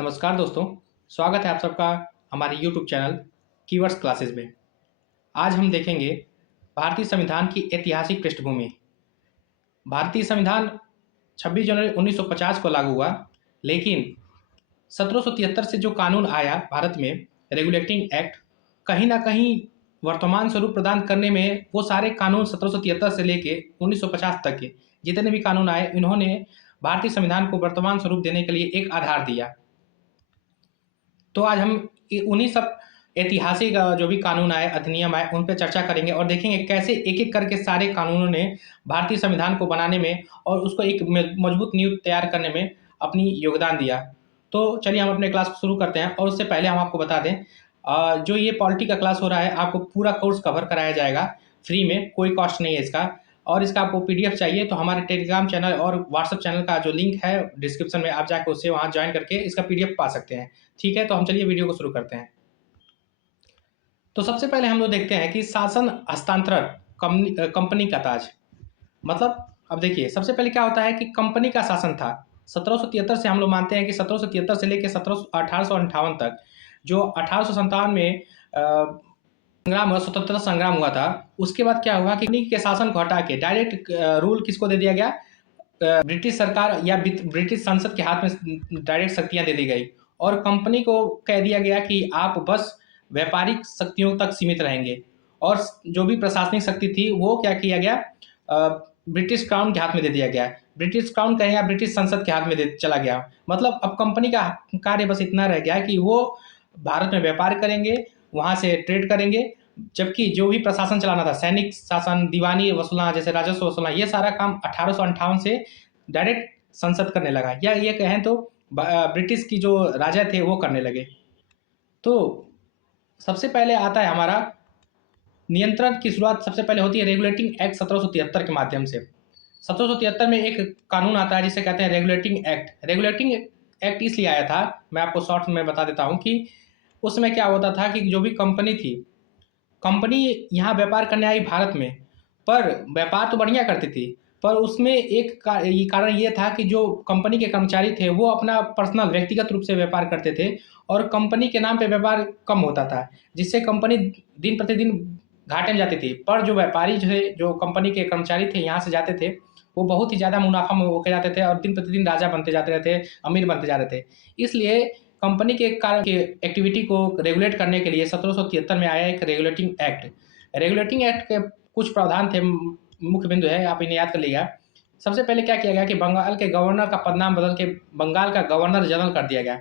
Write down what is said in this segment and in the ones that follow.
नमस्कार दोस्तों, स्वागत है आप सबका हमारे यूट्यूब चैनल कीवर्ड्स क्लासेस में। आज हम देखेंगे भारतीय संविधान की ऐतिहासिक पृष्ठभूमि। भारतीय संविधान 26 जनवरी 1950 को लागू हुआ, लेकिन 1773 से जो कानून आया भारत में, रेगुलेटिंग एक्ट, कहीं ना कहीं वर्तमान स्वरूप प्रदान करने में वो सारे कानून 1773 से लेके 1950 तक के जितने भी कानून आए, इन्होंने भारतीय संविधान को वर्तमान स्वरूप देने के लिए एक आधार दिया। तो आज हम उन्हीं सब ऐतिहासिक जो भी कानून आए, अधिनियम आए, उन पे चर्चा करेंगे और देखेंगे कैसे एक-एक करके सारे कानूनों ने भारतीय संविधान को बनाने में और उसको एक मजबूत नींव तैयार करने में अपनी योगदान दिया। तो चलिए हम अपने क्लास को शुरू करते हैं और उससे पहले हम आपको बता दें, जो ये पॉलिटी का क्लास हो रहा है, आपको पूरा कोर्स कवर कराया जाएगा फ्री में, कोई कॉस्ट नहीं है इसका। और इसका आपको पीडीएफ चाहिए तो हमारे टेलीग्राम चैनल और व्हाट्सएप चैनल का जो लिंक है डिस्क्रिप्शन में, आप जाकर उससे वहाँ ज्वाइन करके इसका पीडीएफ पा सकते हैं। ठीक है, तो हम चलिए वीडियो को शुरू करते हैं। तो सबसे पहले हम लोग देखते हैं कि शासन हस्तांतरण कंपनी का ताज। मतलब अब देखिए, सबसे पहले क्या होता है कि कंपनी का शासन था 1773 से। हम लोग मानते हैं कि 1773 से लेकर 1858 तक, जो 1857 में संग्राम हुआ, स्वतंत्रता संग्राम हुआ था। उसके बाद क्या हुआ कि कंपनी के शासन को हटा के डायरेक्ट रूल किसको दे दिया गया? ब्रिटिश सरकार या ब्रिटिश संसद के हाथ में डायरेक्ट शक्तियां दे दी गई और कंपनी को कह दिया गया कि आप बस व्यापारिक शक्तियों तक सीमित रहेंगे। और जो भी प्रशासनिक शक्ति थी वो क्या किया गया, ब्रिटिश क्राउन के हाथ में दे दिया गया। ब्रिटिश क्राउन कहें या ब्रिटिश संसद के हाथ में चला गया। मतलब अब कंपनी का कार्य बस इतना रह गया कि वो भारत में व्यापार करेंगे, वहां से ट्रेड करेंगे, जबकि जो भी प्रशासन चलाना था, सैनिक शासन, दीवानी वसूलना, जैसे राजस्व वसूलना, ये सारा काम 1858 से डायरेक्ट संसद करने लगा, या ये कहें तो ब्रिटिश की जो राजा थे वो करने लगे। तो सबसे पहले आता है हमारा नियंत्रण की शुरुआत, सबसे पहले होती है रेगुलेटिंग एक्ट 1773 के माध्यम से। 1773 में एक कानून आता है जिसे कहते हैं रेगुलेटिंग एक्ट। रेगुलेटिंग एक्ट इसलिए आया था, मैं आपको शॉर्ट में बता देता हूँ कि उसमें क्या होता था कि जो भी कंपनी थी, कंपनी यहाँ व्यापार करने आई भारत में, पर व्यापार तो बढ़िया करती थी, पर उसमें एक कारण ये था कि जो कंपनी के कर्मचारी थे वो अपना पर्सनल व्यक्तिगत रूप से व्यापार करते थे और कंपनी के नाम पे व्यापार कम होता था, जिससे कंपनी दिन प्रतिदिन घाटे में जाती थी। पर जो व्यापारी जो है, जो कंपनी के कर्मचारी थे, यहाँ से जाते थे, वो बहुत ही ज़्यादा मुनाफा में होके जाते थे और दिन प्रतिदिन राजा बनते जाते रहते, अमीर बनते जा रहे थे। इसलिए कंपनी के कार्य के एक्टिविटी को रेगुलेट करने के लिए 1773 में आया एक रेगुलेटिंग एक्ट। रेगुलेटिंग एक्ट के कुछ प्रावधान थे, मुख्य बिंदु है, आप इन्हें याद कर लीजिएगा। सबसे पहले क्या किया गया कि बंगाल के गवर्नर का पदनाम बदल के बंगाल का गवर्नर जनरल कर दिया गया।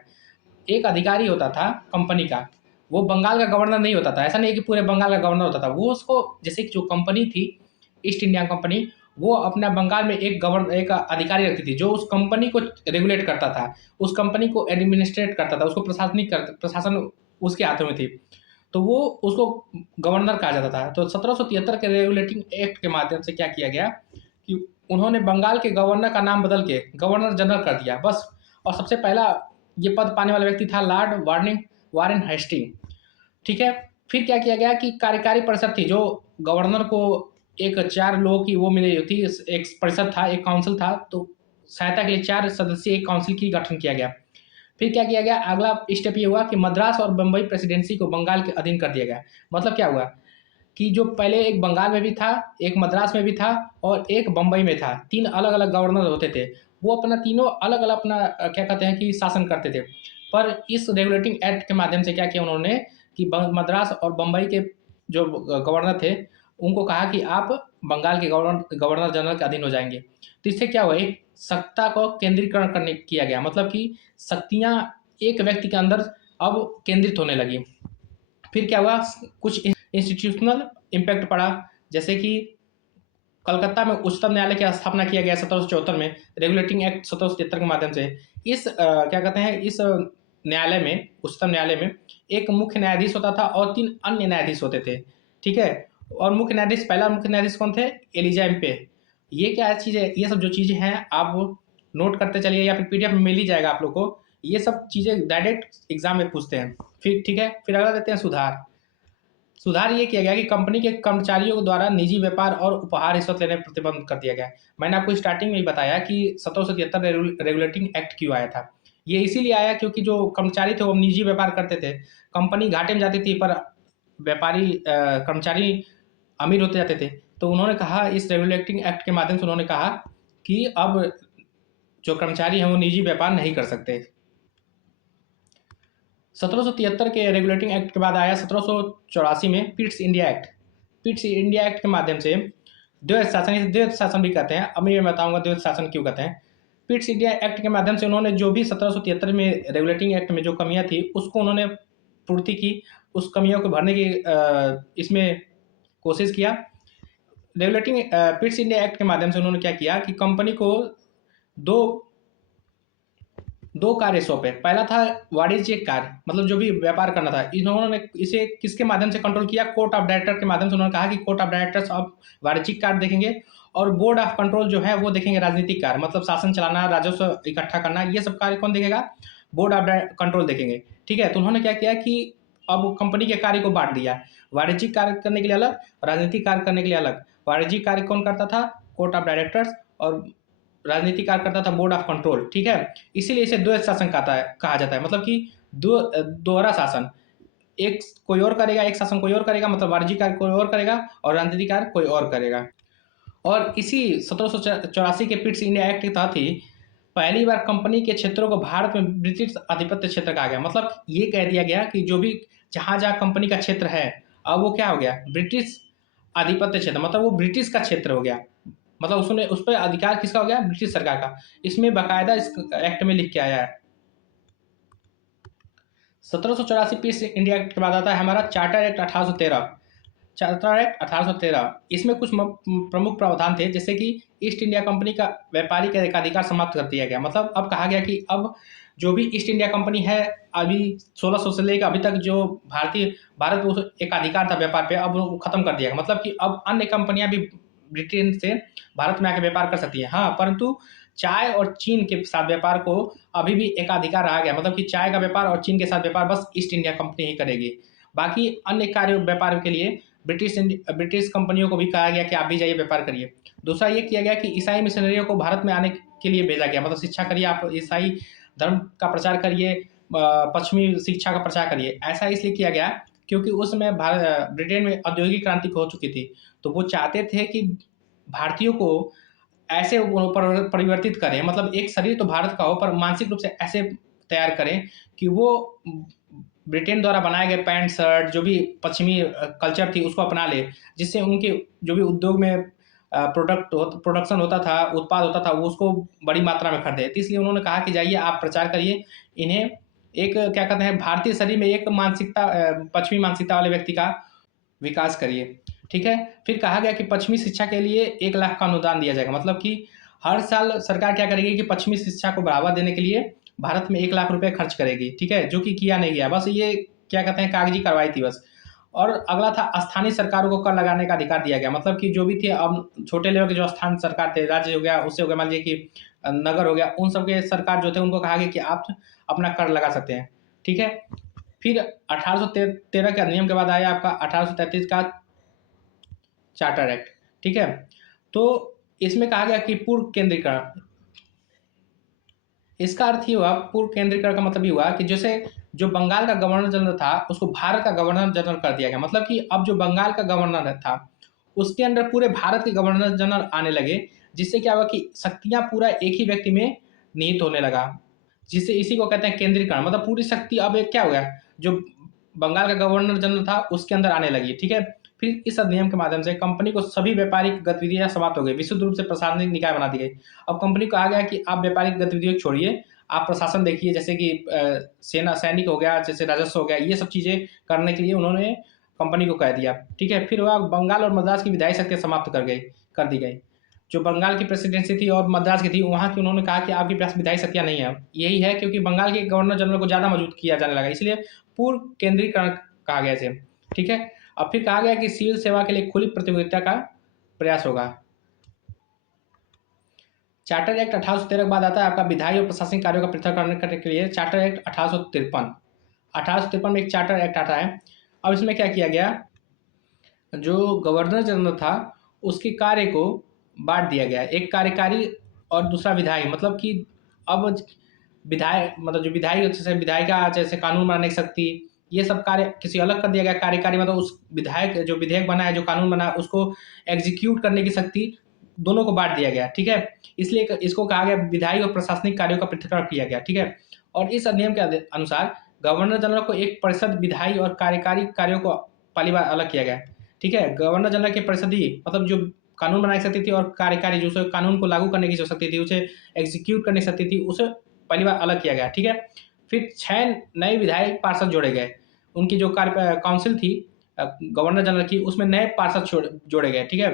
एक अधिकारी होता था कंपनी का, वो बंगाल का गवर्नर नहीं होता था। ऐसा नहीं कि पूरे बंगाल का गवर्नर होता था, वो उसको, जैसे कि जो कंपनी थी ईस्ट इंडिया कंपनी, वो अपना बंगाल में एक अधिकारी रखती थी जो उस कंपनी को रेगुलेट करता था, उस कंपनी को एडमिनिस्ट्रेट करता था, उसको प्रशासन उसके हाथों में थी, तो वो उसको गवर्नर कहा जाता था। तो 1773 के रेगुलेटिंग एक्ट के माध्यम से क्या किया गया कि उन्होंने बंगाल के गवर्नर का नाम बदल के गवर्नर जनरल कर दिया बस। और सबसे पहला ये पद पाने वाला व्यक्ति था लॉर्ड वारेन हेस्टिंग। ठीक है, फिर क्या किया गया कि कार्यकारी परिषद थी, जो गवर्नर को एक 4 लोगों की वो मिली थी, एक परिषद था, एक काउंसिल था, तो सहायता के लिए 4 सदस्यीय एक काउंसिल की गठन किया गया। फिर क्या किया गया, अगला स्टेप ये हुआ कि मद्रास और बम्बई प्रेसिडेंसी को बंगाल के अधीन कर दिया गया। मतलब क्या हुआ कि जो पहले एक बंगाल में भी था, एक मद्रास में भी था और एक बम्बई में था, 3 अलग अलग गवर्नर होते थे, वो अपना तीनों अलग अलग अपना क्या कहते हैं कि शासन करते थे। पर इस रेगुलेटिंग एक्ट के माध्यम से क्या किया उन्होंने कि मद्रास और बम्बई के जो गवर्नर थे, उनको कहा कि आप बंगाल के गवर्नर जनरल के अधीन हो जाएंगे। तो इससे क्या हुआ, एक सत्ता को केंद्रीकरण करने किया गया, मतलब कि शक्तियां एक व्यक्ति के अंदर अब केंद्रित होने लगी। फिर क्या हुआ, कुछ इंस्टीट्यूशनल इम्पैक्ट पड़ा, जैसे कि कलकत्ता में उच्चतम न्यायालय की स्थापना किया गया 1774 में, रेगुलेटिंग एक्ट 1773 के माध्यम से। इस क्या कहते हैं, इस न्यायालय में, उच्चतम न्यायालय में एक मुख्य न्यायाधीश होता था और 3 अन्य न्यायाधीश होते थे। ठीक है, और मुख्य न्यायाधीश, पहला मुख्य न्यायाधीश कौन थे? एलिजा एम्पे। ये क्या चीज़ है, ये सब जो चीज़ें हैं आप नोट करते चलिए या फिर पीडीएफ में मिल ही जाएगा आप लोग को। ये सब चीज़ें डायरेक्ट एग्जाम में पूछते हैं। फिर ठीक है, फिर अगला देते हैं सुधार। सुधार ये किया गया कि कंपनी के कर्मचारियों द्वारा निजी व्यापार और उपहार रिश्वत लेने पर प्रतिबंध कर दिया गया। मैंने आपको स्टार्टिंग में ही बताया कि 1773 रेगुलेटिंग एक्ट क्यों आया था। ये इसीलिए आया क्योंकि जो कर्मचारी थे वो निजी व्यापार करते थे, कंपनी घाटे में जाती थी पर कर्मचारी अमीर होते जाते थे। तो उन्होंने कहा, इस रेगुलेटिंग एक्ट के माध्यम से उन्होंने कहा कि अब जो कर्मचारी हैं वो निजी व्यापार नहीं कर सकते। 1773 के रेगुलेटिंग एक्ट के बाद आया 1784 में Pitt's India act. Pitt's India act के माध्यम से द्वैध शासन, इसे द्वैध शासन भी कहते हैं, अब मैं बताऊंगा द्वैध शासन क्यों कहते हैं। पिट्स इंडिया एक्ट के माध्यम से उन्होंने जो भी 1773 में रेगुलेटिंग एक्ट में जो कमियां थी उसको उन्होंने पूर्ति की, उस कमियों को भरने की इसमें कोशिश किया। रेगुलेटिंग पिट्स इंडिया एक्ट के माध्यम से उन्होंने क्या किया कि कंपनी को दो दो कार्य सौंपे। पहला था वाणिज्यिक कार्य, मतलब जो भी व्यापार करना था, इन्होंने इसे किसके माध्यम से कंट्रोल किया? कोर्ट ऑफ डायरेक्टर के माध्यम से। उन्होंने कहा कि कोर्ट ऑफ डायरेक्टर्स अब वाणिज्यिक कार्य देखेंगे और बोर्ड ऑफ कंट्रोल जो है वो देखेंगे राजनीतिक कार्य, मतलब शासन चलाना, राजस्व इकट्ठा करना, ये सब कार्य कौन देखेगा? बोर्ड ऑफ कंट्रोल देखेंगे। ठीक है, तो उन्होंने क्या किया कि अब कंपनी के कार्य को बांट दिया, वाणिज्यिक कार्य करने के लिए अलग, राजनीतिक कार्य करने के लिए अलग। वाणिज्यिक कार्य कौन करता था? कोर्ट ऑफ डायरेक्टर्स, और राजनीतिक कार्य करता था बोर्ड ऑफ कंट्रोल। ठीक है, इसीलिए इसे द्वैध शासन कहा जाता है, मतलब कि दोहरा शासन, एक कोई और करेगा, एक शासन कोई और करेगा, मतलब वाणिज्यिक कार्य कोई और करेगा और राजनीतिक कार्य कोई और करेगा। और इसी 1784 के पिट्स इंडिया एक्ट के तहत ही पहली बार कंपनी के क्षेत्रों को भारत में ब्रिटिश आधिपत्य क्षेत्र कहा गया। मतलब ये कह दिया गया कि जो भी जहां जहां कंपनी का क्षेत्र है, अब वो क्या हो गया? ब्रिटिश आधिपत्य क्षेत्र, मतलब वो ब्रिटिश का क्षेत्र हो गया, मतलब उसने उस पर अधिकार किसका हो गया? ब्रिटिश सरकार का। इसमें बाकायदा इस एक्ट में लिख के आया है। 1784 पीस इंडिया एक्ट के बाद आता है हमारा चार्टर एक्ट 1813। चार्टर एक्ट 1813, इसमें कुछ प्रमुख प्रावधान थे, जैसे कि ईस्ट इंडिया कंपनी का व्यापारिक एकाधिकार समाप्त कर दिया गया। मतलब अब कहा गया कि अब जो भी ईस्ट इंडिया कंपनी है, अभी 1600 से लेकर अभी तक जो भारत में एक अधिकार था व्यापार पे, अब वो खत्म कर दिया गया। मतलब कि अब अन्य कंपनियां भी ब्रिटेन से भारत में आके व्यापार कर सकती है। हाँ, परंतु चाय और चीन के साथ व्यापार को अभी भी एकाधिकार रहा गया, मतलब कि चाय का व्यापार और चीन के साथ व्यापार बस ईस्ट इंडिया कंपनी ही करेगी। बाकी अन्य कार्य व्यापार के लिए ब्रिटिश कंपनियों को भी कहा गया कि आप भी जाइए व्यापार करिए। दूसरा ये किया गया कि ईसाई मिशनरियों को भारत में आने के लिए भेजा गया, मतलब शिक्षा करिए, आप ईसाई धर्म का प्रचार करिए, पश्चिमी शिक्षा का प्रचार करिए। ऐसा इसलिए किया गया क्योंकि उस समय ब्रिटेन में औद्योगिक क्रांति हो चुकी थी, तो वो चाहते थे कि भारतीयों को ऐसे परिवर्तित करें, मतलब एक शरीर तो भारत का हो पर मानसिक रूप से ऐसे तैयार करें कि वो ब्रिटेन द्वारा बनाए गए पैंट शर्ट, जो भी पश्चिमी कल्चर थी उसको अपना ले, जिससे उनके जो भी उद्योग में प्रोडक्शन होता था, उत्पाद होता था, वो उसको बड़ी मात्रा में खरीदे। तो इसलिए उन्होंने कहा कि जाइए आप प्रचार करिए, इन्हें एक क्या कहते हैं, भारतीय शरीर में एक मानसिकता, पश्चिमी मानसिकता वाले व्यक्ति का विकास करिए। ठीक है, फिर कहा गया कि पश्चिमी शिक्षा के लिए 1 लाख का अनुदान दिया जाएगा, मतलब कि हर साल सरकार क्या करेगी कि पश्चिमी शिक्षा को बढ़ावा देने के लिए भारत में 1 लाख रुपए खर्च करेगी। ठीक है, जो कि किया नहीं गया, बस ये क्या कहते हैं, कागजी कार्रवाई थी बस। और अगला था स्थानीय सरकारों को कर लगाने का अधिकार दिया गया, मतलब कि जो भी थे, अब छोटे लेवल के जो स्थानीय सरकार थे, राज्य हो गया, उससे हो गया, मान लीजिए कि नगर हो गया, उन सबके सरकार जो थे उनको कहा गया कि आप अपना कर लगा सकते हैं। ठीक है, फिर 1813 के अधिनियम के बाद आया आपका 1833 का चार्टर एक्ट। ठीक है, तो इसमें कहा गया कि पूर्व केंद्रीकरण, इसका अर्थ ये हुआ, पूर्व केंद्रीकरण का मतलब ये हुआ कि जैसे जो बंगाल का गवर्नर जनरल था उसको भारत का गवर्नर जनरल कर दिया गया, मतलब कि अब जो बंगाल का गवर्नर था उसके अंदर पूरे भारत के गवर्नर जनरल आने लगे, जिससे क्या हुआ कि शक्तियां पूरा एक ही व्यक्ति में निहित होने लगा, जिससे इसी को कहते हैं केंद्रीकरण। मतलब पूरी शक्ति अब एक क्या हो गया, जो बंगाल का गवर्नर जनरल था उसके अंदर आने लगी। ठीक है, फिर इस अधिनियम के माध्यम से कंपनी को सभी व्यापारिक गतिविधियां समाप्त हो गई, विशुद्ध रूप से प्रशासनिक निकाय बना दी गई। अब कंपनी को आ गया कि आप व्यापारिक गतिविधियों को छोड़िए, आप प्रशासन देखिए, जैसे कि सेना सैनिक हो गया, जैसे राजस्व हो गया, ये सब चीजें करने के लिए उन्होंने कंपनी को कह दिया। ठीक है, फिर वह बंगाल और मद्रास की विधायी शक्तियां समाप्त कर दी गई। जो बंगाल की प्रेसिडेंसी थी और मद्रास की थी, वहाँ की उन्होंने कहा कि आपके पास विधायी शक्तियां नहीं है। यही है क्योंकि बंगाल के गवर्नर जनरल को ज़्यादा मजबूत किया जाने लगा, इसलिए पूर्व केंद्रीकरण कहा गया इसे। ठीक है, अब फिर कहा गया कि सिविल सेवा के लिए खुली प्रतियोगिता का प्रयास होगा। चार्टर एक्ट 1813 के बाद आता है आपका विधायी और प्रशासनिक कार्यों का पृथक करने के लिए चार्टर एक्ट 1853। 1853 में एक चार्टर एक्ट आता है। अब इसमें क्या किया गया, जो गवर्नर जनरल था उसके कार्य को बांट दिया गया, एक कार्यकारी और दूसरा विधायी, मतलब कि अब विधायक मतलब जो विधायी जैसे विधायिका जैसे कानून बनाने की शक्ति, ये सब कार्य किसी अलग कर दिया गया। कार्यकारी मतलब उस विधायक जो विधेयक बना है, जो कानून बना है, उसको एग्जीक्यूट करने की शक्ति दोनों को बांट दिया गया। ठीक है, इसलिए इसको कहा गया विधायी और प्रशासनिक कार्यों का पृथक्करण किया गया। ठीक है, और इस अधिनियम के अनुसार गवर्नर जनरल को एक परिषद विधायी और कार्यकारी कार्यों को पहली बार अलग किया गया। ठीक है, गवर्नर जनरल की परिषदीय मतलब जो कानून बना सकती थी, और कार्यकारी जो कानून को लागू करने की जो शक्ति थी, उसे एग्जीक्यूट करने की शक्ति थी, उसे पहली बार अलग किया गया। ठीक है, फिर 6 नए विधायी पार्षद जोड़े गए। उनकी जो कार्य काउंसिल थी गवर्नर जनरल की, उसमें नए पार्षद जोड़े गए। ठीक है,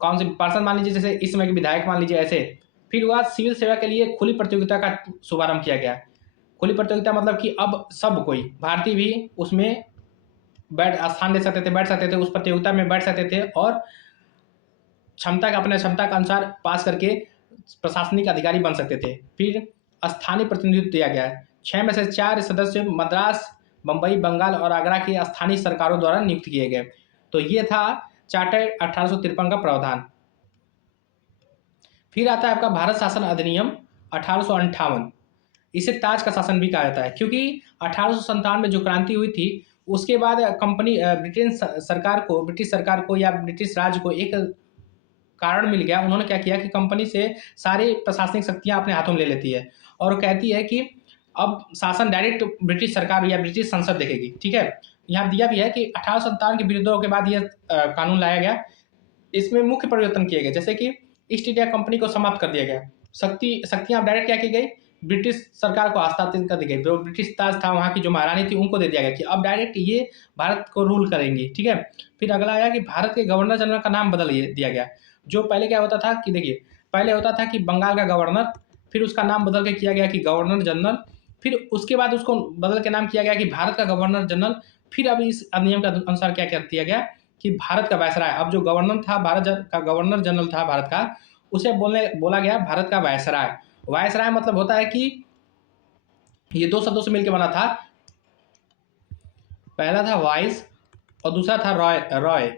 कौन से पार्षद मान लीजिए, जैसे इस समय के विधायक मान लीजिए ऐसे। फिर वह सिविल सेवा के लिए खुली प्रतियोगिता का शुभारंभ किया गया। खुली प्रतियोगिता मतलब कि अब सब कोई भारतीय भी उसमें स्थान ले सकते थे, बैठ सकते थे, उस प्रतियोगिता में बैठ सकते थे, और अपने क्षमता के अनुसार पास करके प्रशासनिक अधिकारी बन सकते थे। फिर स्थानीय प्रतिनिधित्व दिया गया है। 6 में से 4 सदस्य मद्रास, बंबई, बंगाल और आगरा की स्थानीय सरकारों द्वारा नियुक्त किए गए। तो ये था चार्टर 1853 का प्रावधान। फिर आता है आपका भारत शासन अधिनियम 1858। इसे ताज का शासन भी कहा जाता है, क्योंकि 1857 में जो क्रांति हुई थी, उसके बाद ब्रिटिश सरकार को या ब्रिटिश राज को एक कारण मिल गया। उन्होंने क्या किया कि कंपनी से सारी प्रशासनिक शक्तियां अपने हाथों में ले लेती है, और कहती है कि अब शासन डायरेक्ट ब्रिटिश सरकार या ब्रिटिश संसद देखेगी। ठीक है, यहाँ दिया भी है कि 1857 के विद्रोह के बाद यह कानून लाया गया। इसमें मुख्य परिवर्तन किए गए, जैसे कि ईस्ट इंडिया कंपनी को समाप्त कर दिया गया। शक्तियां अब डायरेक्ट क्या की गई, ब्रिटिश सरकार को हस्तांतरित कर दी गई। जो ब्रिटिश ताज था, वहाँ की जो महारानी थी, उनको दे दिया गया कि अब डायरेक्ट ये भारत को रूल करेंगी। ठीक है, फिर अगला आया कि भारत के गवर्नर जनरल का नाम बदल दिया गया। जो पहले क्या होता था कि देखिए, पहले होता था कि बंगाल का गवर्नर, फिर उसका नाम बदल के किया गया कि गवर्नर जनरल, फिर उसके बाद उसको बदल के नाम किया गया कि भारत का गवर्नर जनरल। फिर अब इस अधिनियम के अनुसार क्या कर दिया गया कि भारत का वायसराय, अब जो गवर्नर था का गवर्नर जनरल था भारत का, उसे बोला गया भारत का वायसराय। वायसराय मतलब होता है कि ये 2 शब्दों से मिलकर बना था। पहला था वाइस और दूसरा था रॉय।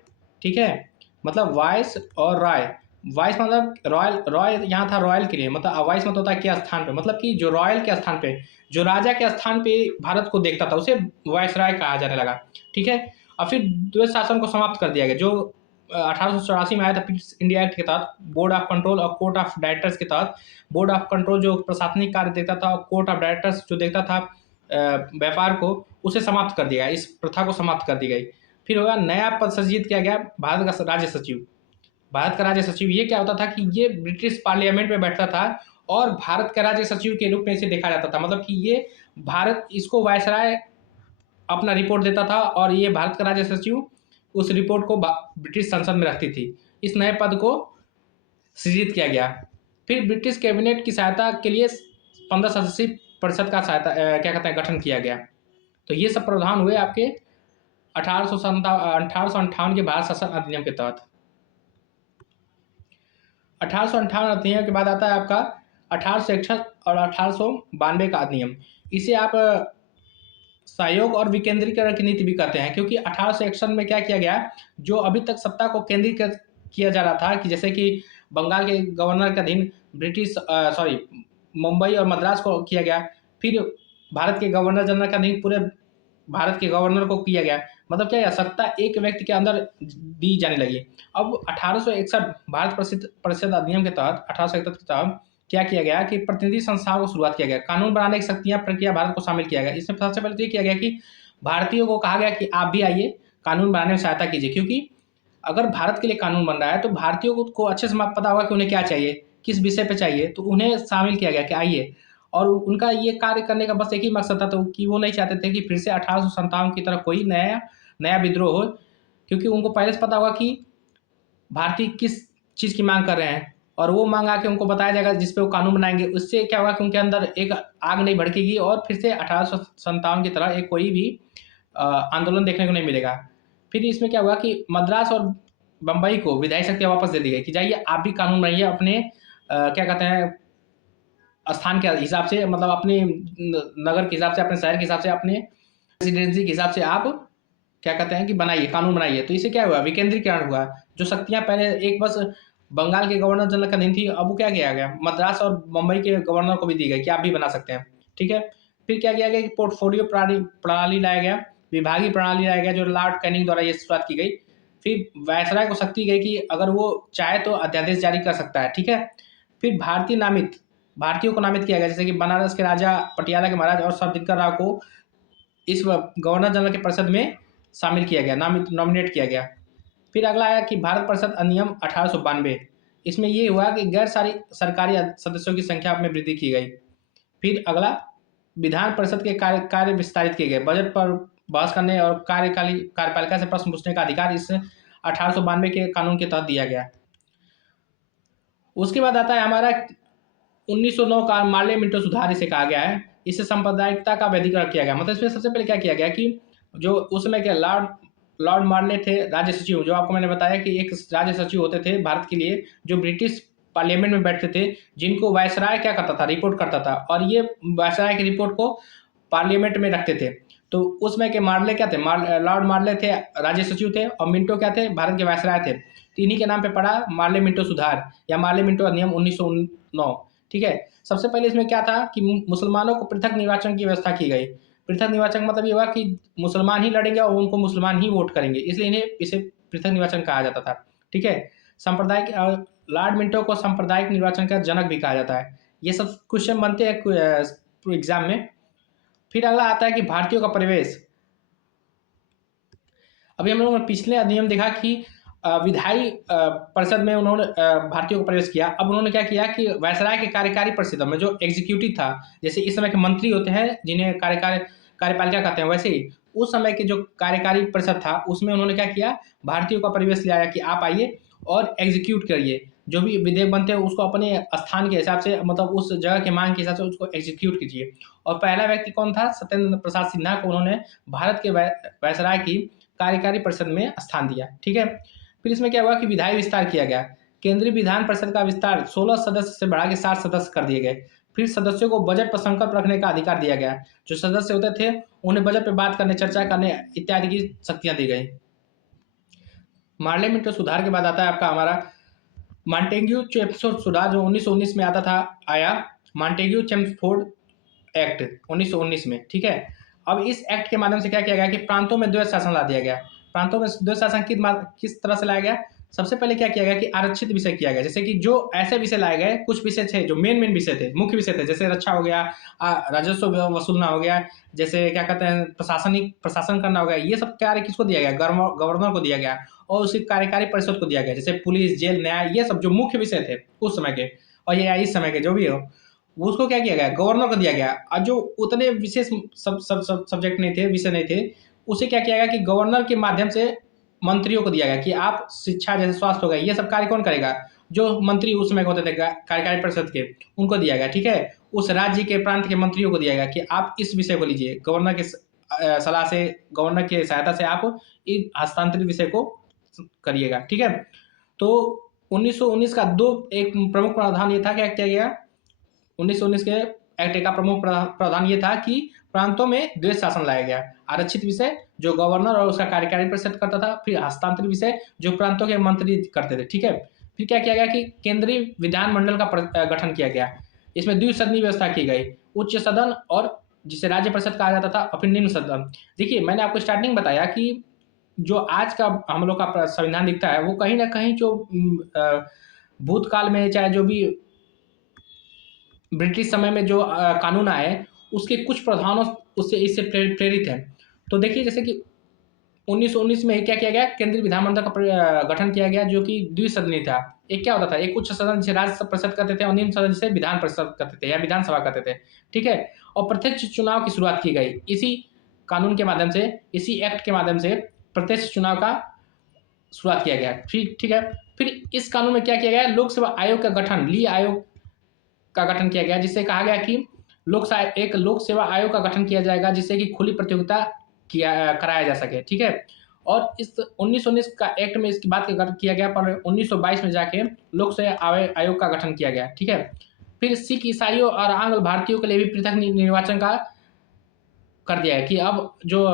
ठीक है, मतलब वाइस और रॉय। वाइस मतलब रॉयल, रॉय यहाँ था रॉयल के लिए, मतलब वाइस मतलब होता है के स्थान पे, मतलब कि जो रॉयल के स्थान पे, जो राजा के स्थान पे भारत को देखता था, उसे वायसराय कहा जाने लगा। ठीक है, और फिर द्वैत शासन को समाप्त कर दिया गया, जो 1884 में आया था ब्रिटिश इंडिया एक्ट के तहत। बोर्ड ऑफ कंट्रोल और कोर्ट ऑफ डायरेक्टर्स के तहत, बोर्ड ऑफ कंट्रोल जो प्रशासनिक कार्य देखता था, और कोर्ट ऑफ डायरेक्टर्स जो देखता था व्यापार को, उसे समाप्त कर दिया गया। इस प्रथा को समाप्त कर दी गई। फिर होगा नया पद सृजित किया गया, भारत का राज्य सचिव। भारत का राज्य सचिव ये क्या होता था कि ये ब्रिटिश पार्लियामेंट में बैठता था, और भारत के राज्य सचिव के रूप में इसे देखा जाता था। मतलब कि ये भारत, इसको वायसराय अपना रिपोर्ट देता था, और ये भारत का राज्य सचिव उस रिपोर्ट को ब्रिटिश संसद में रखती थी। इस नए पद को सृजित किया गया। फिर ब्रिटिश कैबिनेट की सहायता के लिए 15 सदस्यीय परिषद का क्या कहते हैं गठन किया गया। तो ये सब प्रावधान हुए आपके 1858 के भारत शासन अधिनियम के तहत। 1858 अधिनियम के बाद आता है आपका 1861 और 1892 का अधिनियम। इसे आप सहयोग और विकेंद्रीकरण की नीति भी कहते हैं, क्योंकि 1861 में क्या किया गया, जो अभी तक सत्ता को केंद्रीकृत किया जा रहा था, कि जैसे कि बंगाल के गवर्नर के अधीन मुंबई और मद्रास को किया गया। फिर भारत के गवर्नर जनरल के अधीन पूरे भारत के गवर्नर को किया गया। मतलब क्या, सत्ता एक व्यक्ति के अंदर दी जाने लगी। अब 1861 भारत परिषद अधिनियम के तहत 1861 के तहत क्या किया गया कि प्रतिनिधि संस्थाओं को शुरुआत किया गया। कानून बनाने की शक्तियां प्रक्रिया भारत को शामिल किया गया। इसमें सबसे पहले तो ये किया गया कि भारतीयों को कहा गया कि आप भी आइए, कानून बनाने में सहायता कीजिए, क्योंकि अगर भारत के लिए कानून बन रहा है तो भारतीयों को अच्छे से पता होगा कि उन्हें क्या चाहिए, किस विषय पे चाहिए, तो उन्हें शामिल किया गया कि आइए। और उनका ये कार्य करने का बस एक ही मकसद था, तो कि वो नहीं चाहते थे कि फिर से 1857 की तरह कोई नया विद्रोह हो, क्योंकि उनको पहले से पता होगा कि भारतीय किस चीज़ की मांग कर रहे हैं, और वो मांग आके उनको बताया जाएगा जिस पे वो कानून बनाएंगे। उससे क्या होगा कि उनके अंदर एक आग नहीं भड़केगी, और फिर से 1857 की तरह एक कोई भी आंदोलन देखने को नहीं मिलेगा। फिर इसमें क्या हुआ कि मद्रास और बंबई को विधायी शक्तियाँ वापस दे दी गई कि जाइए आप भी कानून बनाइए अपने क्या कहते हैं स्थान के हिसाब से, मतलब अपने नगर के हिसाब से, अपने शहर के हिसाब से, अपने रेजिडेंसी के हिसाब से आप क्या कहते हैं कि बनाइए, कानून बनाइए। तो इससे क्या हुआ, विकेंद्रीकरण हुआ। जो शक्तियां पहले एक बस बंगाल के गवर्नर जनरल का नहीं थी, अब वो क्या किया गया, मद्रास और मुंबई के गवर्नर को भी दी गई कि आप भी बना सकते हैं। ठीक है, फिर क्या किया गया कि पोर्टफोलियो प्रणाली लाया गया, विभागीय प्रणाली लाया गया, जो लॉर्ड कैनिंग द्वारा ये शुरुआत की गई। फिर वायसराय को शक्ति गई कि अगर वो चाहे तो अध्यादेश जारी कर सकता है। ठीक है, फिर भारतीयों को नामित किया गया, जैसे कि बनारस के राजा, पटियाला के महाराज और सर्वदिक्कर राव को इस गवर्नर जनरल के परिषद में शामिल किया गया, नॉमिनेट किया गया। फिर अगला आया कि भारत परिषद अधिनियम 1892। इसमें ये हुआ कि गैर सारी सरकारी सदस्यों की संख्या में वृद्धि की गई। फिर अगला, विधान परिषद के कार्य विस्तारित किए गए, बजट पर बहस करने और कार्यपालिका से प्रश्न पूछने का अधिकार इस 1892 के कानून के तहत दिया गया। उसके बाद आता है हमारा 1909 का मार्ले मिंटो सुधार, इसे कहा गया है। इससे सांप्रदायिकता का वैधीकरण किया गया। मतलब इसमें सबसे पहले क्या किया गया कि जो उस समय के लॉर्ड मार्ले थे राज्य सचिव, जो आपको मैंने बताया कि एक राज्य सचिव होते थे भारत के लिए, जो ब्रिटिश पार्लियामेंट में बैठते थे, जिनको वायसराय क्या करता था, रिपोर्ट करता था, और ये वायसराय की रिपोर्ट को पार्लियामेंट में रखते थे। तो उसमें के मार्ले क्या थे, लॉर्ड मार्ले थे राज्य सचिव थे, और मिंटो क्या थे, भारत के वायसराय थे। तो इन्हीं के नाम पे पड़ा मार्ले मिंटो सुधार या मार्ले मिंटो अधिनियम 1909। ठीक है, सबसे पहले इसमें क्या था कि मुसलमानों को पृथक निर्वाचन की व्यवस्था की गई। पृथक निर्वाचन मतलब ये हुआ कि मुसलमान ही लड़ेंगे और उनको मुसलमान ही वोट करेंगे, इसलिए इसे पृथक निर्वाचन कहा जाता था। ठीक है, सांप्रदायिक, लॉर्ड मिंटो को सांप्रदायिक निर्वाचन का जनक भी कहा जाता है। ये सब क्वेश्चन बनते हैं एग्जाम में। फिर अगला आता है कि भारतीयों का प्रवेश। अभी हम लोगों ने पिछले अधिनियम देखा कि विधायी परिषद में उन्होंने भारतीयों को प्रवेश किया। अब उन्होंने क्या किया कि वायसराय के कार्यकारी परिषदों में जो एग्जीक्यूटिव था, जैसे इस समय के मंत्री होते हैं जिन्हें कार्यपालिका कहते हैं, वैसे ही उस समय के जो कार्यकारी परिषद था उसमें उन्होंने क्या किया, भारतीयों का प्रवेश लिया कि आप आइए और एग्जीक्यूट करिए, जो भी विधेयक बनते हैं उसको अपने स्थान के हिसाब से, मतलब उस जगह के मांग के हिसाब से उसको एग्जीक्यूट कीजिए। और पहला व्यक्ति कौन था, सत्येंद्र प्रसाद सिन्हा को उन्होंने भारत के वायसराय की कार्यकारी परिषद में स्थान दिया। ठीक है, फिर इसमें क्या हुआ कि विधायी विस्तार किया गया। केंद्रीय विधान परिषद का विस्तार 16 सदस्य से बढ़ा के 60 सदस्य कर दिए गए। फिर सदस्यों को बजट पर संकल्प रखने का अधिकार दिया गया। जो सदस्य होते थे उन्हें बजट पर बात करने, चर्चा करने इत्यादि की शक्तियां दी गई। पार्लियामेंट सुधार के बाद आता है आपका हमारा मॉन्टेग्यू चेम्सफोर्ड सुधार, जो 1919 में आता था, आया मॉन्टेग्यू चेम्सफोर्ड एक्ट 1919 में। ठीक है, अब इस एक्ट के माध्यम से क्या किया गया कि प्रांतों में द्वैत शासन ला दिया गया। प्रांतों में द्वैत शासन किस तरह से लाया गया, सबसे पहले क्या किया गया कि आरक्षित विषय किया गया। जैसे कि जो ऐसे विषय लाए गए, कुछ विषय थे जो मेन विषय थे, मुख्य विषय थे, जैसे रक्षा हो गया, राजस्व वसूलना हो गया, जैसे क्या कहते हैं प्रशासन करना हो गया, ये सब कार्य किसको दिया गया, गवर्नर को दिया गया, और उसी कार्यकारी परिषद को दिया गया, जैसे पुलिस, जेल, न्याय, ये सब जो मुख्य विषय थे उस समय के, और ये इस समय के जो भी हो, उसको क्या किया गया, गवर्नर को दिया गया। और जो उतने विशेष सब्जेक्ट नहीं थे, विषय नहीं थे, उसे क्या किया गया कि गवर्नर के माध्यम से मंत्रियों को दिया गया कि आप शिक्षा, जैसे स्वास्थ्य हो गया, ये सब कार्य कौन करेगा, जो मंत्री उस समय होते थे कार्यकारी परिषद के, उनको दिया गया। ठीक है, उस राज्य के प्रांत के मंत्रियों को दिया गया कि आप इस विषय को लीजिए, गवर्नर के सलाह से, गवर्नर की सहायता से आप इस हस्तांतरित विषय को करिएगा। ठीक है, तो 1919 का एक प्रमुख प्रावधान ये था, क्या किया गया 1919 के एक्ट का प्रमुख प्रावधान ये था कि प्रांतों में द्वैत शासन लाया गया। आरक्षित विषय जो गवर्नर और उसका कार्यकारी परिषद करता था, फिर हस्तांतरित विषय जो प्रांतों के मंत्री करते थे। ठीक है, फिर क्या किया गया कि केंद्रीय विधानमंडल का गठन किया गया। इसमें द्विसदनीय व्यवस्था की गई, उच्च सदन और जिसे राज्य परिषद कहा जाता था, और फिर निम्न सदन। देखिए, मैंने आपको स्टार्टिंग बताया कि जो आज का हम लोग का संविधान दिखता है, वो कहीं ना कहीं जो भूतकाल में, चाहे जो भी ब्रिटिश समय में जो कानून आए, उसके कुछ प्रावधानों उससे इससे प्रेरित है। तो देखिए, जैसे कि 1919 में क्या किया गया, केंद्रीय विधानमंडल का गठन किया गया, जो कि द्विसदनीय था। एक क्या होता था, एक उच्च सदन जिसे राज्य परिषद कहते थे, और निम्न सदन जिसे विधान परिषद कहते थे या विधानसभा कहते थे। ठीक है, और प्रत्यक्ष चुनाव की शुरुआत की गई इसी कानून के माध्यम से, इसी एक्ट के माध्यम से प्रत्यक्ष चुनाव का शुरुआत किया गया। ठीक है, फिर इस कानून में क्या किया गया, लोक सेवा आयोग का गठन, ली आयोग का गठन किया गया, जिससे कहा गया कि एक लोक सेवा आयोग का गठन किया जाएगा, जिससे कि खुली प्रतियोगिता कराया जा सके। ठीक है, और इस 1919 का एक्ट में इसकी बात किया गया, पर 1922 में जाके लोक सेवा आयोग का गठन किया गया। ठीक है, फिर सिख, ईसाइयों और आंग्ल भारतीयों के लिए भी पृथक निर्वाचन का कर दिया है कि अब जो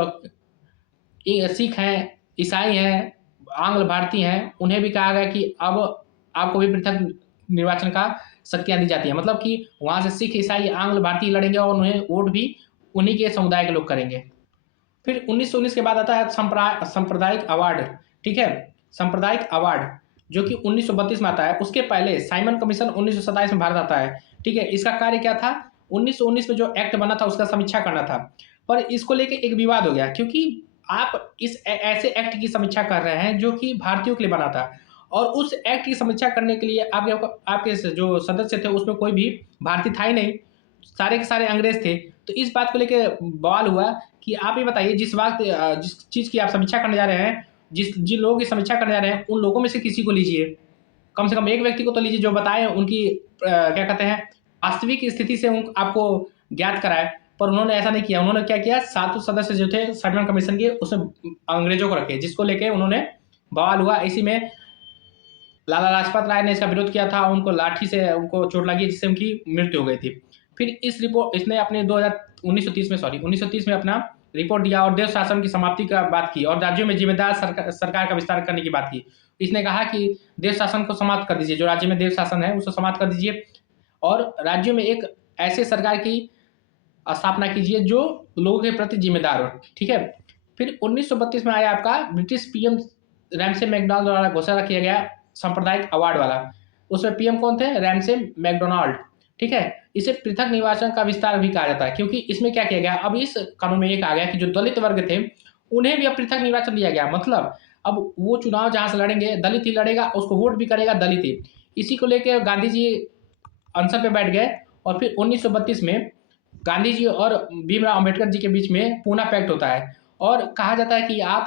सिख हैं, ईसाई हैं, आंग्ल भारतीय हैं, उन्हें भी कहा गया कि अब आपको भी पृथक निर्वाचन का शक्तियाँ दी जाती हैं। मतलब कि वहाँ से सिख, ईसाई, आंग्ल, भारतीय लड़ेंगे और उन्हें वोट भी उन्हीं के समुदाय के लोग करेंगे। फिर 1919 के बाद आता है सांप्रदायिक अवार्ड, ठीक है? सांप्रदायिक अवार्ड जो कि 1932 में आता है। उसके पहले साइमन कमीशन 1927 में भारत आता है, ठीक है? इसका कार्य क्या था? 1919 में जो एक्ट बना था उसका समीक्षा करना था। पर इसको लेके एक विवाद हो गया क्योंकि आप इस ऐसे एक्ट की समीक्षा कर रहे हैं जो कि भारतीयों के लिए बना था और उस एक्ट की समीक्षा करने के लिए आपके आपके जो सदस्य थे उसमें कोई भी भारतीय था ही नहीं, सारे के सारे अंग्रेज थे। तो इस बात को लेके बवाल हुआ कि आप ये बताइए जिस चीज़ की आप समीक्षा करने जा रहे हैं, जिन लोगों की समीक्षा करने जा रहे हैं, उन लोगों में से किसी को लीजिए। कम से कम एक व्यक्ति को तो लीजिए जो बताए उनकी क्या कहते हैं, वास्तविक स्थिति से उन आपको ज्ञात कराए। पर उन्होंने ऐसा नहीं किया। उन्होंने क्या किया, सातों सदस्य जो थे साइमन कमीशन के उसमें अंग्रेजों को रखे, जिसको लेके उन्होंने बवाल हुआ। इसी में लाला लाजपत राय ने इसका विरोध किया था, उनको लाठी से उनको चोट लगी जिससे उनकी मृत्यु हो गई थी। फिर इसने अपने 1930 में 1930 में अपना रिपोर्ट दिया और देव शासन की समाप्ति का बात की और राज्यों में जिम्मेदार सरकार का विस्तार करने की बात की। इसने कहा कि देव शासन को समाप्त कर दीजिए, जो राज्य में देव शासन है उसको समाप्त कर दीजिए और राज्यों में एक ऐसे सरकार की स्थापना कीजिए जो लोगों के प्रति जिम्मेदार हो, ठीक है? फिर 1932 में आया आपका ब्रिटिश पीएम रैमसे मैकडॉनल्ड द्वारा घोषणा किया गया सांप्रदायिक अवार्ड वाला। उसमें पीएम कौन थे? रैमसे मैकडॉनल्ड, ठीक है? इसे पृथक निर्वाचन का विस्तार भी कहा जाता है क्योंकि इसमें क्या किया गया, अब इस कानून में ये कहा गया कि जो दलित वर्ग थे उन्हें भी अब पृथक निर्वाचन दिया गया। मतलब अब वो चुनाव जहां से लड़ेंगे दलित ही लड़ेगा, उसको वोट भी करेगा दलित ही। इसी को लेकर गांधी जी अनशन पे बैठ गए और फिर 1932 में गांधी जी और भीमराव अंबेडकर जी के बीच में पूना पैक्ट होता है और कहा जाता है कि आप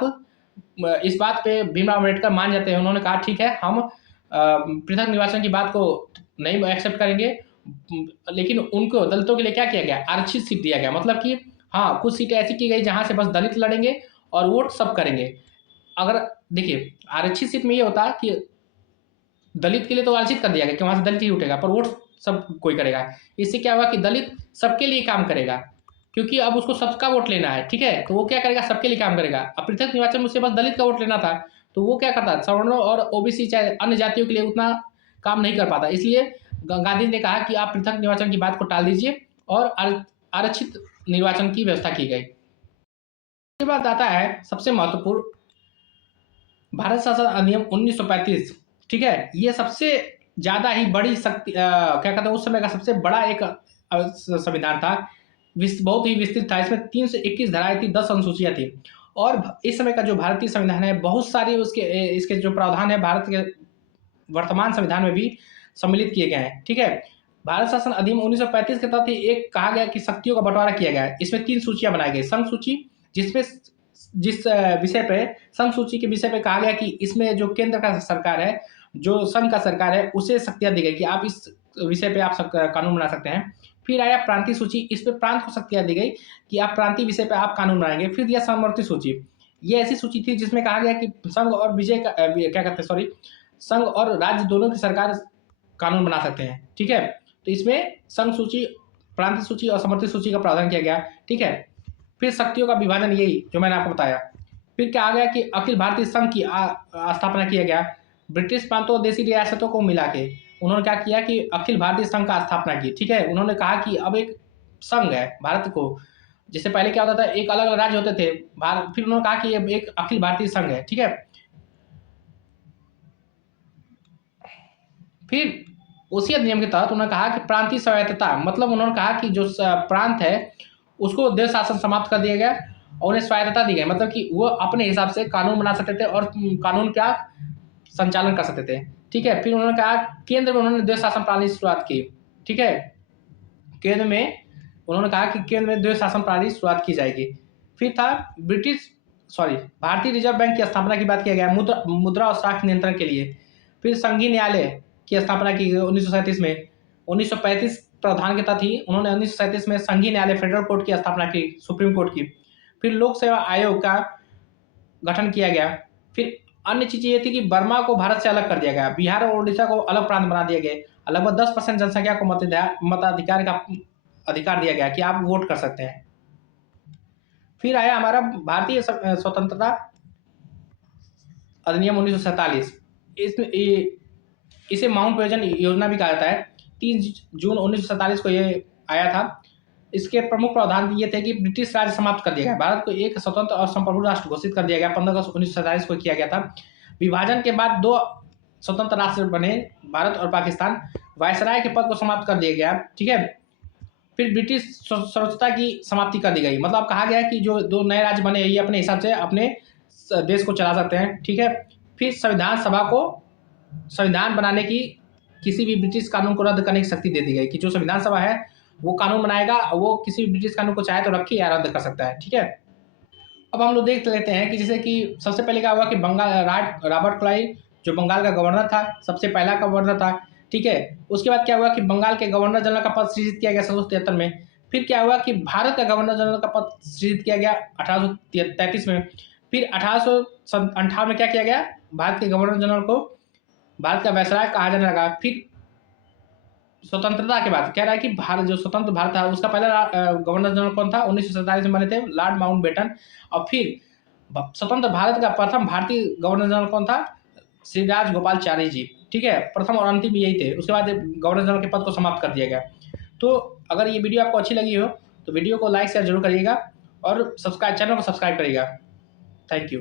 इस बात पे भीमराव अंबेडकर मान जाते हैं। उन्होंने कहा ठीक है, हम पृथक निर्वाचन की बात को नहीं एक्सेप्ट करेंगे, लेकिन उनको दलितों के लिए क्या किया गया, आरक्षित सीट दिया गया। मतलब कि हाँ, कुछ सीटें ऐसी की गई जहां से बस दलित लड़ेंगे और वोट सब करेंगे। अगर देखिए, आरक्षित सीट में ये होता कि दलित के लिए तो आरक्षित कर दिया गया कि वहां से दलित ही उठेगा, पर वोट सब कोई करेगा। इससे क्या हुआ कि दलित सबके लिए काम करेगा क्योंकि अब उसको सबका वोट लेना है, ठीक है? तो वो क्या करेगा, सबके लिए काम करेगा। अब पृथक निर्वाचन में उसे बस दलित का वोट लेना था, तो वो क्या करता, सवर्णों और ओबीसी चाहे अन्य जातियों के लिए उतना काम नहीं कर पाता। इसलिए गांधी ने कहा कि आप पृथक निर्वाचन की बात को टाल दीजिए और आरक्षित निर्वाचन की व्यवस्था की गई। उसके बाद आता है सबसे महत्वपूर्ण भारत शासन अधिनियम 1935, ठीक है? ये सबसे ज़्यादा ही बड़ी शक्ति क्या कहते हैं, उस समय का सबसे बड़ा एक संविधान था। बहुत ही विस्तृत था। इसमें 321 धाराएँ थी, 10 अनुसूचियाँ थी और इस समय का जो भारतीय संविधान है, बहुत सारी इसके जो प्रावधान है भारत के वर्तमान संविधान में भी सम्मिलित किए गए हैं, ठीक है? भारत शासन अधिनियम 1935 के तहत ही एक कहा गया कि शक्तियों का बंटवारा किया गया है। इसमें 3 सूचियाँ बनाई गई। संघ सूची, जिसमें जिस विषय पे संघ सूची के विषय पे कहा गया कि इसमें जो केंद्र का सरकार है, जो संघ का सरकार है, उसे शक्तियाँ दी गई कि आप इस विषय पे आप कानून बना सकते हैं। फिर आया प्रांतीय सूची, इस पे प्रांत को शक्तियाँ दी गई कि आप प्रांतीय विषय पे आप कानून बनाएंगे। फिर दिया समवर्ती सूची, ये ऐसी सूची थी जिसमें कहा गया कि संघ और क्या कहते हैं, सॉरी, संघ और राज्य दोनों की सरकार कानून बना सकते हैं, ठीक है? तो इसमें संघ सूची, प्रांतीय सूची और समवर्ती सूची का प्रावधान किया गया, ठीक है? फिर शक्तियों का विभाजन, यही जो मैंने आपको बताया। फिर क्या आ गया कि अखिल भारतीय संघ की स्थापना किया गया। ब्रिटिश प्रांतों और देशी रियासतों को मिला के उन्होंने क्या किया कि अखिल भारतीय संघ का स्थापना की, ठीक है? उन्होंने कहा कि अब एक संघ है भारत को, जिससे पहले क्या होता था, एक अलग अलग राज्य होते थे भारत, फिर उन्होंने कहा कि ये एक अखिल भारतीय संघ है, ठीक है? फिर उसी अधिनियम के तहत उन्होंने कहा कि प्रांतीय स्वायत्तता, मतलब उन्होंने कहा कि जो प्रांत है उसको देश शासन समाप्त कर दिया गया और उन्हें स्वायत्तता दी गई। मतलब कि वो अपने हिसाब से कानून बना सकते थे और कानून का संचालन कर सकते थे, ठीक है? फिर उन्होंने कहा केंद्र में उन्होंने देश शासन प्रणाली की शुरुआत की, ठीक है? केंद्र में उन्होंने कहा कि केंद्र में देश शासन प्रणाली की शुरुआत की जाएगी। फिर था भारतीय रिजर्व बैंक की स्थापना की बात किया गया, मुद्रा और साख नियंत्रण के लिए। फिर संघीय न्यायालय की स्थापना की गई 1937 में। 1935 प्रावधान के तहत ही उन्होंने 1937 में संघीय न्यायालय फेडरल कोर्ट की स्थापना की, सुप्रीम कोर्ट की। फिर लोक सेवा आयोग का गठन किया गया। फिर अन्य चीजें ये थी कि बर्मा को भारत से अलग कर दिया गया, बिहार और उड़ीसा को अलग प्रांत बना दिया गया। लगभग 10% जनसंख्या को मताधिकार का अधिकार दिया गया कि आप वोट कर सकते हैं। फिर आया हमारा भारतीय स्वतंत्रता अधिनियम 1947। इसमें इसे माउंट बेटन योजना भी कहा जाता है। 3 जून 1947 को ये आया था। इसके प्रमुख प्रावधान ये थे कि ब्रिटिश राज समाप्त कर दिया गया, भारत को एक स्वतंत्र और संप्रभु राष्ट्र घोषित कर दिया गया। 15 अगस्त 1947 को किया गया था। विभाजन के बाद 2 स्वतंत्र राष्ट्र बने, भारत और पाकिस्तान। वायसराय के पद को समाप्त कर दिया गया, ठीक है। फिर ब्रिटिश सर्वोच्चता की समाप्ति कर दी गई, मतलब कहा गया कि जो 2 नए राज्य बने ये अपने हिसाब से अपने देश को चला सकते हैं, ठीक है। फिर संविधान सभा को संविधान बनाने की, किसी भी ब्रिटिश कानून को रद्द करने की शक्ति दे दी गई कि जो संविधान सभा है वो कानून बनाएगा, वो किसी भी ब्रिटिश कानून को चाहे तो रखे या रद्द कर सकता है, ठीक है। अब हम लोग देख लेते हैं कि जैसे कि सबसे पहले क्या हुआ कि रॉबर्ट क्लाइव जो बंगाल का गवर्नर था, सबसे पहला गवर्नर था, ठीक है। उसके बाद क्या हुआ कि बंगाल के गवर्नर जनरल का पद सृजित किया गया 1773 में। फिर क्या हुआ कि भारत का गवर्नर जनरल का पद सृजित किया गया 1833 में। फिर 1858 में क्या किया गया, भारत के गवर्नर जनरल को भारत का वायसराय कहा जाने लगा। फिर स्वतंत्रता के बाद कह रहा है कि भारत जो स्वतंत्र भारत था उसका पहला गवर्नर जनरल कौन था, 1947 में बने थे लॉर्ड माउंटबेटन। और फिर स्वतंत्र भारत का प्रथम भारतीय गवर्नर जनरल कौन था, श्री राजगोपालाचारी जी, ठीक है। प्रथम और अंतिम यही थे। उसके बाद गवर्नर जनरल के पद को समाप्त कर दिया गया। तो अगर ये वीडियो आपको अच्छी लगी हो तो वीडियो को लाइक शेयर जरूर करिएगा और चैनल को सब्सक्राइब करिएगा। Thank you.